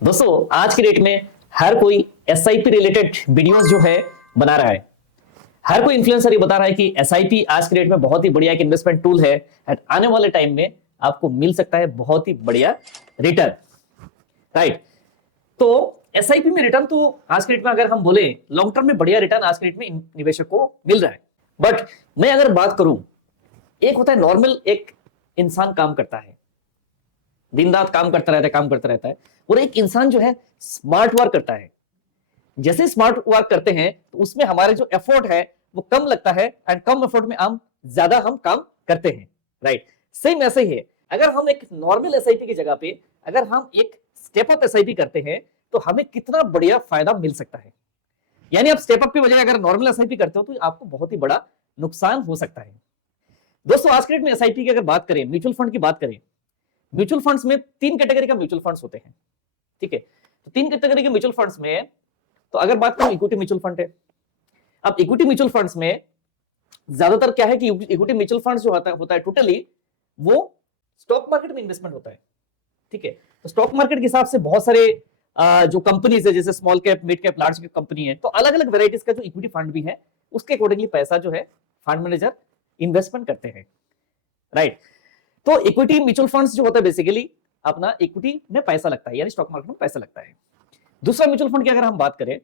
दोस्तों आज की डेट में हर कोई एसआईपी रिलेटेड वीडियोस जो है बना रहा है। हर कोई इन्फ्लुएंसर ये बता रहा है कि एसआईपी आज की डेट में बहुत ही बढ़िया एक इन्वेस्टमेंट टूल है एंड आने वाले टाइम में आपको मिल सकता है बहुत ही बढ़िया रिटर्न। राइट, तो एसआईपी में रिटर्न तो आज की डेट में अगर हम बोले लॉन्ग टर्म में बढ़िया रिटर्न आज की डेट में निवेशक को मिल रहा है। बट मैं अगर बात करूं, एक होता है नॉर्मल एक इंसान काम करता है, दिन रात काम करता रहता है और एक इंसान जो है स्मार्ट वर्क करता है। जैसे स्मार्ट वर्क करते हैं तो उसमें हमारे जो एफर्ट है वो कम लगता है एंड कम एफर्ट में हम ज्यादा काम करते हैं। राइट, सेम ऐसे ही है। अगर हम एक नॉर्मल एसआईपी की जगह पे अगर हम एक स्टेप अप एसआईपी करते हैं तो हमें कितना बढ़िया फायदा मिल सकता है। यानी आप स्टेप अप की बजाय अगर नॉर्मल एसआईपी करते हो तो आपको बहुत ही बड़ा नुकसान हो सकता है। दोस्तों आज के डेट में एसआईपी की अगर बात करें, म्यूचुअल फंड की बात करें, म्यूचुअल फंड्स में तीन कैटेगरी का म्यूचुअल फंड्स होते हैं। ठीक है, तो तीन कैटेगरी के म्यूचुअल फंड्स में तो अगर बात करूं इक्विटी म्यूचुअल फंड है। अब इक्विटी म्यूचुअल फंड्स में ज्यादातर क्या है कि इक्विटी म्यूचुअल फंड्स जो होता है टोटली वो स्टॉक मार्केट में इन्वेस्टमेंट होता है। ठीक है, तो स्टॉक मार्केट के हिसाब से बहुत सारे जो कंपनीज है जैसे small cap, mid cap, large cap company है, तो अलग अलग वेराइटीज का जो इक्विटी फंड भी है उसके अकॉर्डिंगली पैसा जो है फंड मैनेजर इन्वेस्टमेंट करते हैं। राइट, तो इक्विटी म्यूचुअल फंड्स जो होता है बेसिकली अपना इक्विटी में पैसा लगता है, यानी स्टॉक मार्केट में पैसा लगता है। दूसरा म्यूचुअल फंड की अगर हम बात करें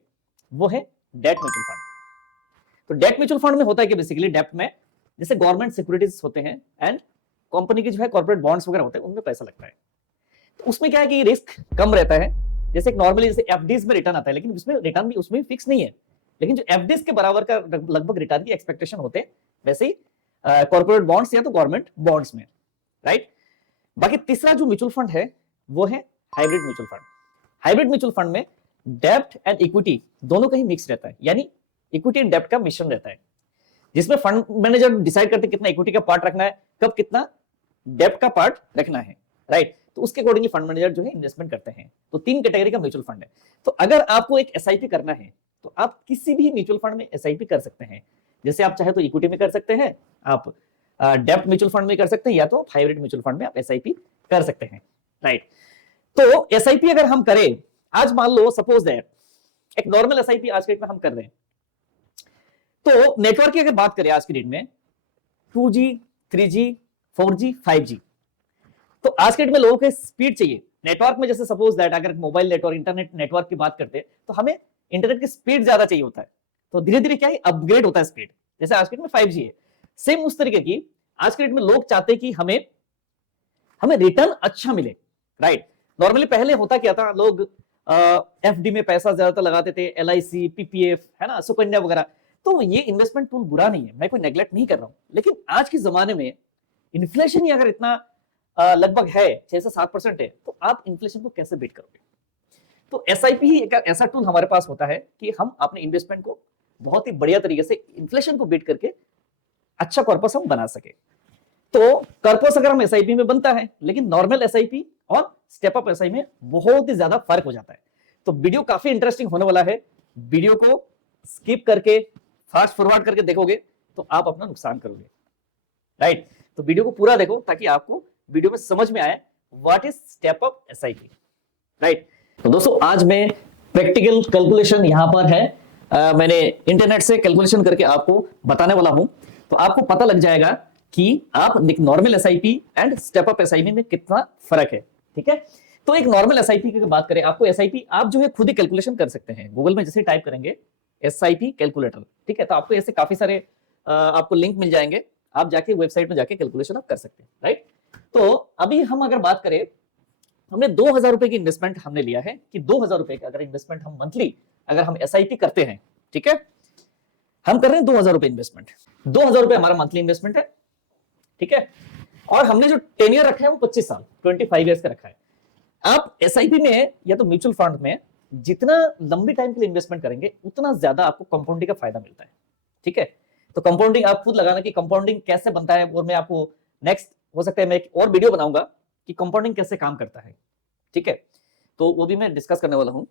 वो है डेट म्यूचुअल फंड। तो डेट म्यूचुअल फंड में होता है कि बेसिकली डेट में जैसे गवर्नमेंट सिक्योरिटीज होते हैं एंड कंपनी के जो है कॉर्पोरेट बॉन्ड्स वगैरह होते हैं उनमें पैसा लगता है। तो उसमें क्या है कि रिस्क कम रहता है। जैसे एक नॉर्मली जैसे एफडीज में रिटर्न आता है, लेकिन उसमें रिटर्न भी उसमें फिक्स नहीं है, लेकिन जो एफडीज के बराबर का लगभग रिटर्न की एक्सपेक्टेशन होते हैं वैसे ही कॉर्पोरेट बॉन्ड्स या तो गवर्नमेंट बॉन्ड्स में। राइट, बाकी तीसरा जो म्यूचुअल फंड है वो है hybrid mutual fund. Hybrid mutual fund में डेब्ट एंड इक्विटी दोनों का ही मिक्स रहता है, यानी इक्विटी एंड डेब्ट का मिश्रण रहता है, जिसमें फंड मैनेजर डिसाइड करते हैं कितना इक्विटी का पार्ट रखना है, कब कितना डेब्ट का पार्ट रखना है। राइट, तो उसके अकॉर्डिंगली फंड मैनेजर जो है इन्वेस्टमेंट करते हैं। तो तीन कैटेगरी का म्यूचुअल फंड है। तो अगर आपको एक एसआईपी करना है तो आप किसी भी म्यूचुअल फंड में एसआईपी कर सकते हैं। जैसे आप चाहे तो इक्विटी में कर सकते हैं, आप डेब्ट म्यूचुअल फंड में कर सकते हैं, या तो हाइब्रिड म्यूचुअल फंड में आप एसआईपी कर सकते हैं। राइट, तो एसआईपी अगर हम करें, आज मान लो सपोज दैट एक नॉर्मल एसआईपी आज के डेट में हम कर रहे हैं, तो नेटवर्क की अगर बात करें आज की डेट में 2G, 3G, 4G, 5G, तो आज के डेट में लोगों को स्पीड चाहिए नेटवर्क में। जैसे सपोज दैट अगर मोबाइल नेटवर्क, इंटरनेट नेटवर्क की बात करते हैं तो हमें इंटरनेट की स्पीड ज्यादा चाहिए होता है, तो धीरे धीरे क्या है अपग्रेड होता है स्पीड। जैसे आज के डेट में 5G है, सेम उस तरीके की आज के डेट में लोग चाहते हैं कि हमें रिटर्न अच्छा मिले। राइट, नॉर्मली पहले होता क्या था, लोग एफडी में पैसा ज्यादातर लगाते थे, एलआईसी, पीपीएफ है ना, सुकन्या वगैरह। तो ये इन्वेस्टमेंट टूल बुरा नहीं है, मैं कोई नेग्लेक्ट नहीं कर रहा हूं, लेकिन आज के जमाने में इन्फ्लेशन ही अगर इतना लगभग है 6 से 7% है, तो आप इन्फ्लेशन को कैसे बीट करोगे। तो एसआईपी ही एक ऐसा टूल हमारे पास होता है कि हम अपने इन्वेस्टमेंट को बहुत ही बढ़िया तरीके से इन्फ्लेशन को बीट करके अच्छा कॉर्पस हम बना सके। तो कॉर्पस अगर हम एसआईपी में बनता है, लेकिन नॉर्मल एसआईपी और स्टेप अप एसआईपी में बहुत ही ज्यादा फर्क हो जाता है। तो वीडियो काफी इंटरेस्टिंग होने वाला है। वीडियो को स्किप करके फास्ट फॉरवर्ड करके देखोगे तो आप अपना नुकसान करोगे। राइट, तो वीडियो को पूरा देखो ताकि आपको वीडियो में समझ में आए what is step up SIP. Right, तो दोस्तों आज मैं प्रैक्टिकल कैलकुलेशन यहां पर है, मैंने इंटरनेट से कैलकुलेशन करके आपको बताने वाला हूं, तो आपको पता लग जाएगा कि आप normal SIP and step up SIP में कितना फर्क है। ठीक है, तो एक नॉर्मल एसआईपी की बात करें, आपको एसआईपी आप जो है खुद ही कैलकुलेशन कर सकते हैं। गूगल में जैसे टाइप करेंगे एसआईपी कैलकुलेटर, ठीक है, तो आपको ऐसे काफी सारे आपको लिंक मिल जाएंगे, आप जाके वेबसाइट में जाके कैलकुलेशन आप कर सकते हैं। राइट, तो अभी हम अगर बात करें, हमने 2000 रुपए की इन्वेस्टमेंट हमने लिया है कि 2000 रुपए का अगर इन्वेस्टमेंट हम मंथली अगर हम एसआईपी करते हैं, ठीक है, हम कर रहे हैं 2000 रुपए इन्वेस्टमेंट, 2000 रुपए हमारा मंथली इन्वेस्टमेंट है। ठीक है, और हमने जो टेन्योर रखा है वो 25 साल 25 ईयर्स का रखा है। आप एसआईपी में या तो म्यूचुअल फंड में जितना लंबी टाइम के लिए इन्वेस्टमेंट करेंगे उतना ज्यादा आपको कंपाउंडिंग का फायदा मिलता है। ठीक है, तो कंपाउंडिंग आप खुद लगाना कि कंपाउंडिंग कैसे बनता है, और मैं आपको नेक्स्ट हो सकता है मैं एक और वीडियो बनाऊंगा कि कंपाउंडिंग कैसे काम करता है। ठीक है, तो वो भी मैं डिस्कस करने वाला हूं।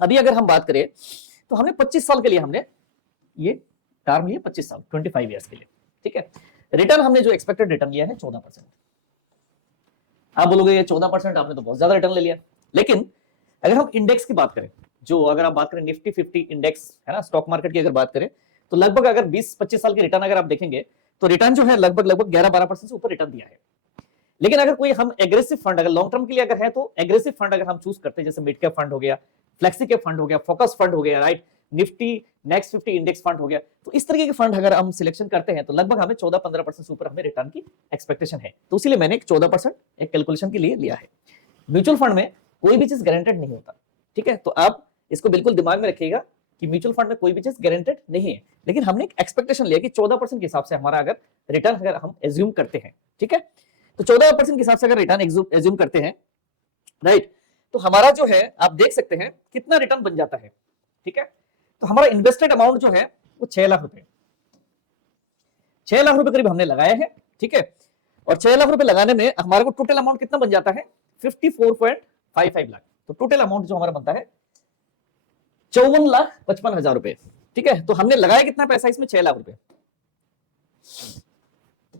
अभी अगर हम बात करें तो हमने 25 साल के लिए हमने ये टर्म लिया, 25 साल 25 ईयर्स के लिए। ठीक है, रिटर्न हमने जो एक्सपेक्टेड रिटर्न लिया है 14%। आप बोलोगे ये 14% आपने तो बहुत ज्यादा रिटर्न ले लिया, लेकिन अगर हम इंडेक्स की बात करें, जो अगर आप बात करें निफ्टी 50 इंडेक्स है ना, स्टॉक मार्केट की अगर बात करें, तो लगभग अगर 20-25 साल की रिटर्न अगर आप देखेंगे तो रिटर्न जो है लगभग 11-12% से ऊपर रिटर्न दिया है। लेकिन अगर कोई हम एग्रेसिव फंड अगर लॉन्ग टर्म के लिए अगर है, तो एग्रेसिव फंड अगर हम चूज करते हैं, जैसे मिड कैप फंड हो गया, फ्लेक्सी कैप फंड हो गया, फोकस फंड हो गया, right, Nifty next 50 index fund हो गया, तो इस तरीके के फंड अगर हम सिलेक्शन करते हैं तो लगभग हमें 14-15% से ऊपर हमें रिटर्न की एक्सपेक्टेशन है। तो इसीलिए मैंने एक 14% एक कैलकुलेशन के लिए लिया है। म्यूचुअल फंड में कोई भी चीज गारंटेड नहीं होता, ठीक है, तो आप इसको बिल्कुल दिमाग में रखिएगा कि म्यूचुअल फंड में कोई भी चीज गारंटेड नहीं है, लेकिन हमने एक एक्सपेक्टेशन लिया कि 14% के हिसाब से हमारा अगर रिटर्न अगर हम एज्यूम करते हैं, ठीक है, तो 14% के हिसाब से अगर रिटर्न एज्यूम करते हैं, राइट, तो हमारा जो है आप देख सकते हैं कितना रिटर्न बन जाता है, ठीक है। तो हमारा इन्वेस्टेड अमाउंट जो है वो 6 लाख रुपए, 6 लाख रुपए करीब हमने लगाए हैं, ठीक है, और 6 लाख रुपए लगाने में हमारे को टोटल अमाउंट कितना बन जाता है 54.55 लाख। तो टोटल अमाउंट जो हमारा बनता है 54,55,000 रुपए, ठीक है। तो हमने लगाया कितना पैसा इसमें 6 लाख रुपए,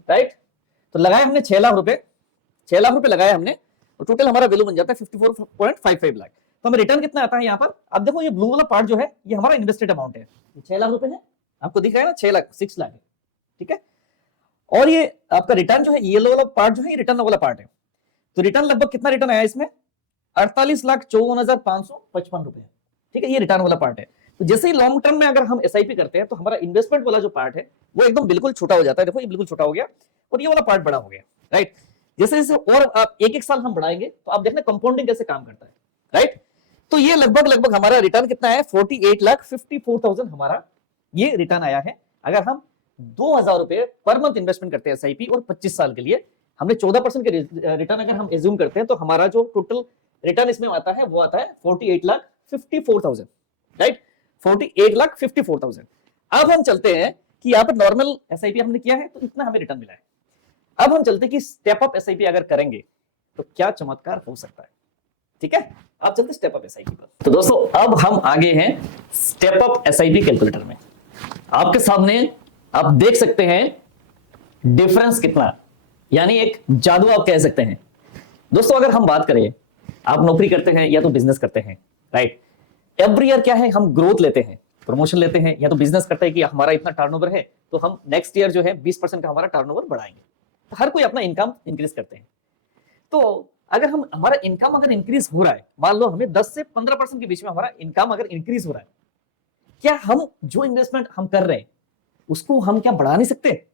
राइट, तो लगाया हमने 6 लाख रुपए, 6 लाख रुपए लगाया हमने, तो टोटल हमारा वैल्यू बन जाता है 54.55 लाख। तो हमें रिटर्न कितना आता है यहाँ पर, अब देखो ये ब्लू वाला पार्ट जो है ये हमारा इन्वेस्टेड अमाउंट है, 6 लाख रुपए है, आपको दिख रहा है ना 6 लाख 6 लाख है, ठीक है, और ये आपका रिटर्न जो है येलो वाला पार्ट जो है ये रिटर्न वाला पार्ट है। तो रिटर्न लगभग कितना रिटर्न आया इसमें 48,54,555 रुपए, ठीक है, ये रिटर्न वाला पार्ट है। तो जैसे ही लॉन्ग टर्म में अगर हम एसआईपी करते हैं तो हमारा इन्वेस्टमेंट वाला जो पार्ट है वो एकदम बिल्कुल छोटा हो जाता है, देखो ये बिल्कुल छोटा हो गया और ये वाला पार्ट बड़ा हो गया, राइट। जैसे जैसे और आप एक साल हम बढ़ाएंगे तो आप देखना कंपाउंडिंग कैसे काम करता है, राइट। तो ये लगभग हमारा रिटर्न कितना है 48,54,000 हमारा ये रिटर्न आया है। अगर हम 2,000 रुपए पर मंथ इन्वेस्टमेंट करते हैं एसआईपी और 25 साल के लिए हमने 14% के रिटर्न अगर हम एज्यूम करते हैं तो हमारा जो टोटल रिटर्न इसमें आता है वो आता है 48,54,000, राइट, 48,54,000। अब हम चलते हैं कि यहाँ पर नॉर्मल एसआईपी हमने किया है तो इतना हमें रिटर्न मिला है। अब हम चलते हैं कि स्टेप अप एसआईपी अगर करेंगे तो क्या चमत्कार हो सकता है, ठीक है। आप चलते स्टेप अप एसआईपी पर। तो दोस्तों अब हम आगे हैं स्टेप अप एसआईपी कैलकुलेटर में। आपके सामने आप देख सकते हैं डिफरेंस कितना, यानी एक जादू आप कह सकते हैं। दोस्तों अगर हम बात करें, आप नौकरी करते हैं या तो बिजनेस करते हैं, राइट, एवरी ईयर क्या है हम ग्रोथ लेते हैं, प्रमोशन लेते हैं, या तो बिजनेस करते हैं कि हमारा इतना टर्नओवर है तो हम नेक्स्ट ईयर जो है 20% का हमारा टर्नओवर बढ़ाएंगे। तो हर कोई अपना इनकम इंक्रीज करते हैं। तो अगर हम हमारा इनकम अगर इंक्रीज हो रहा है, मान लो हमें 10 से 15% के बीच में हमारा इनकम अगर इंक्रीज हो रहा है, क्या हम जो इन्वेस्टमेंट हम कर रहे हैं उसको हम क्या बढ़ा नहीं सकते?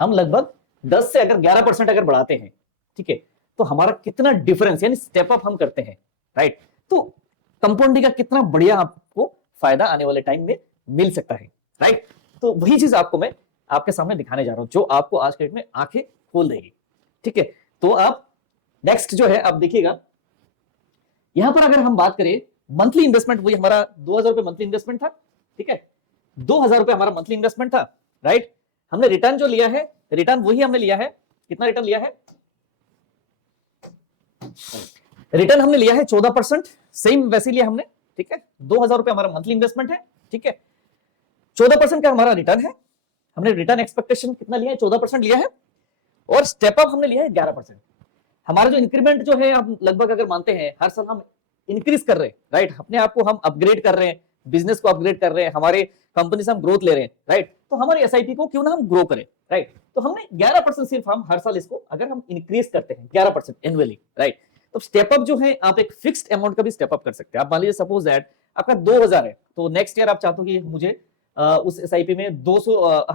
हम लगभग 10 से अगर 11% अगर बढ़ाते हैं, ठीक है, तो हमारा कितना डिफरेंस यानी स्टेप अप हम करते हैं, राइट। तो कंपाउंडिंग का कितना बढ़िया आपको फायदा आने वाले टाइम में मिल सकता है, राइट। तो वही चीज आपको मैं आपके सामने दिखाने जा रहा हूं जो आपको आज के डेट में आंखें खोल देगी, ठीक है। तो आप नेक्स्ट जो है आप देखिएगा, यहां पर अगर हम बात करें मंथली इन्वेस्टमेंट, वही हमारा 2,000 रुपए मंथली इन्वेस्टमेंट था, ठीक है, 2,000 रुपए हमारा मंथली इन्वेस्टमेंट था, राइट। हमने रिटर्न जो लिया है, रिटर्न वही हमने लिया है, कितना रिटर्न लिया है, रिटर्न हमने लिया है 14%, सेम वैसे लिया हमने, ठीक है। 2,000 रुपए हमारा मंथली इन्वेस्टमेंट है, ठीक है, 14% का हमारा रिटर्न है। हमने रिटर्न एक्सपेक्टेशन कितना लिया है 14% लिया है, और स्टेप अप हमने लिया है 11%। हमारा जो इंक्रीमेंट जो है हम लगभग अगर मानते हैं हर साल हम इंक्रीज कर रहे हैं, राइट, अपने आप को हम अपग्रेड कर रहे हैं, बिजनेस को अपग्रेड कर रहे हैं, हमारे कंपनी से हम ग्रोथ ले रहे हैं, राइट। तो हमारे एसआईपी को क्यों ना हम ग्रो करें, राइट। तो हमने 11% सिर्फ हम हर साल इसको अगर हम इंक्रीज करते हैं 11% एनुअली, राइट। तो स्टेप अप जो है आप एक फिक्स्ड अमाउंट का भी स्टेप अप कर सकते हैं। आप मान लीजिए सपोज दैट आपका 2,000 है, तो नेक्स्ट ईयर आप चाहते हो कि मुझे उस एसआईपी में 200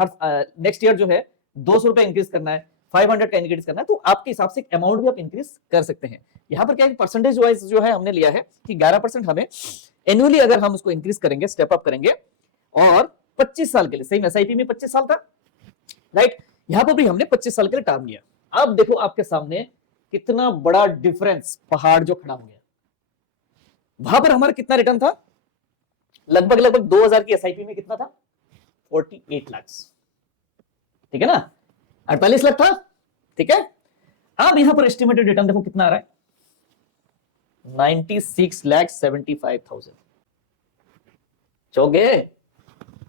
नेक्स्ट ईयर जो है 200 रुपए इंक्रीज करना है, 500 का इंक्रीज करना है, तो आपके हिसाब से अमाउंट भी आप इंक्रीज कर सकते हैं। यहाँ पर क्या है परसेंटेज वाइज जो है हमने लिया है कि 11% हमें एनुअली अगर हम उसको इंक्रीज करेंगे, स्टेप अप करेंगे, और 25 साल के लिए, सेम एसआईपी में 25 साल था, राइट, यहाँ पर भी हमने 25 साल के लिए टर्म लिया। अब देखो आपके सामने कितना बड़ा डिफरेंस पहाड़ जो खड़ा हो गया। वहां पर हमारा कितना रिटर्न था, लगभग 2,000 की एसआईपी में कितना था 48 लाख, ठीक है ना, 48 लाख था, ठीक है। अब यहां पर एस्टिमेटेड रिटर्न देखो कितना आ रहा है 96,75,000। चौगे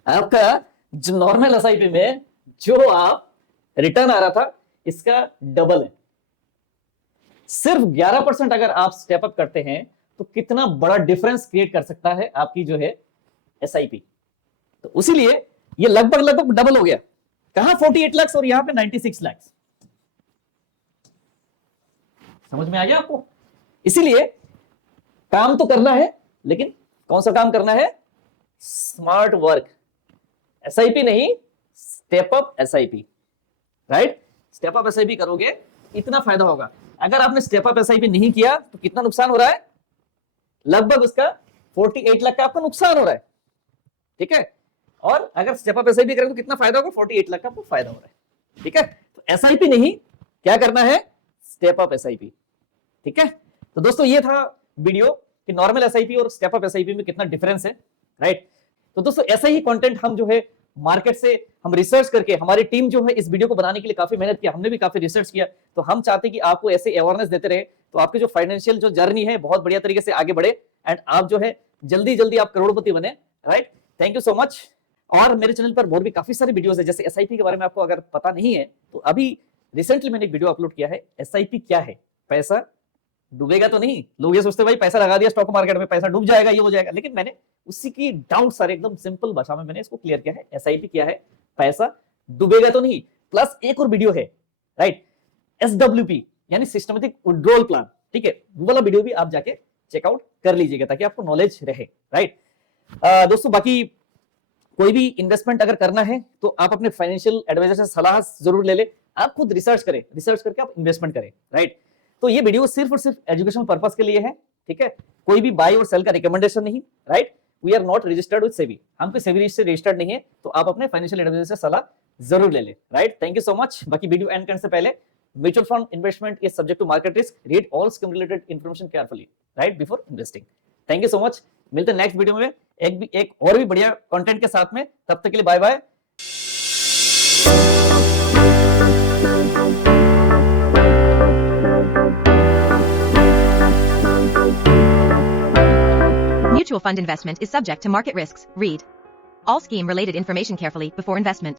आपका जो नॉर्मल एसआईपी में जो आप रिटर्न आ रहा था इसका डबल है। सिर्फ 11% अगर आप स्टेप अप करते हैं तो कितना बड़ा डिफरेंस क्रिएट कर सकता है आपकी जो है एसआईपी। तो उसीलिए ये लगभग डबल हो गया। कहां 48 लाख और यहां पे 96 लाख। समझ में आ गया आपको? इसीलिए काम तो करना है, लेकिन कौन सा काम करना है? Smart work. एसआईपी नहीं, step up SIP, right? Step up SIP करोगे इतना फायदा होगा। अगर आपने स्टेप अप एसआईपी नहीं किया तो कितना नुकसान हो रहा है? लगभग उसका 48 लाख का आपका नुकसान हो रहा है, ठीक है? और अगर स्टेप अप एसआईपी करें तो कितना फायदा होगा? 48 लाख का आपको फायदा हो रहा है, ठीक है? तो एसआईपी नहीं, क्या करना है? स्टेप अप एसआईपी, ठीक है? तो दोस्तों ये था वीडियो कि नॉर्मल एसआईपी और स्टेप अप एसआईपी में कितना डिफरेंस है, राइट? तो दोस्तों ऐसा ही कंटेंट हम जो है मार्केट से हम रिसर्च करके, हमारी टीम जो है इस वीडियो को बनाने के लिए काफी मेहनत किया, हमने भी काफी रिसर्च किया। तो हम चाहते हैं कि आपको ऐसे अवेयरनेस देते रहे, तो आपकी जो फाइनेंशियल जो जर्नी है बहुत बढ़िया तरीके से आगे बढ़े एंड आप जो है जल्दी आप करोड़पति बने, right? Thank you so much. और मेरे चैनल पर और भी काफी सारे वीडियोस है, जैसे एसआईपी के बारे में आपको अगर पता नहीं है तो अभी रिसेंटली मैंने एक वीडियो अपलोड किया है, एसआईपी क्या है, पैसा डूबेगा तो नहीं। लोग ये सोचते भाई पैसा लगा दिया स्टॉक मार्केट में, पैसा डूब जाएगा, ये हो जाएगा, लेकिन मैंने उसी की डाउट सारे एकदम सिंपल भाषा में मैंने इसको क्लियर किया है। एसआईपी क्या है, पैसा डूबेगा तो नहीं। प्लस एक और वीडियो है, राइट, एसडब्ल्यूपी यानी सिस्टमैटिक विड्रॉल प्लान, ठीक है? वो वाला वीडियो भी आप जाके चेकआउट कर लीजिएगा ताकि आपको नॉलेज रहे, राइट? दोस्तों बाकी कोई भी इन्वेस्टमेंट अगर करना है तो आप अपने फाइनेंशियल एडवाइजर से सलाह जरूर ले ले। आप खुद रिसर्च करें, रिसर्च करके आप इन्वेस्टमेंट करें, राइट? तो ये वीडियो सिर्फ और सिर्फ एजुकेशन पर्पस के लिए है, ठीक है? कोई भी बाय और सेल का रिकमेंडेशन नहीं, right? We are not registered with SEBI, हम कोई सेबी से रजिस्टर्ड नहीं है, तो आप अपने फाइनेंशियल एडवाइजर से सलाह जरूर ले ले, right? Thank you so much. बाकी वीडियो एंड करने से पहले, mutual fund investment is subject to market risk, read all scheme related information carefully, right, before investing. Thank you so much. मिलते हैं नेक्स्ट वीडियो में एक और भी बढ़िया कंटेंट के साथ में। तब तक के लिए bye bye. Mutual fund investment is subject to market risks. Read all scheme related information carefully before investment.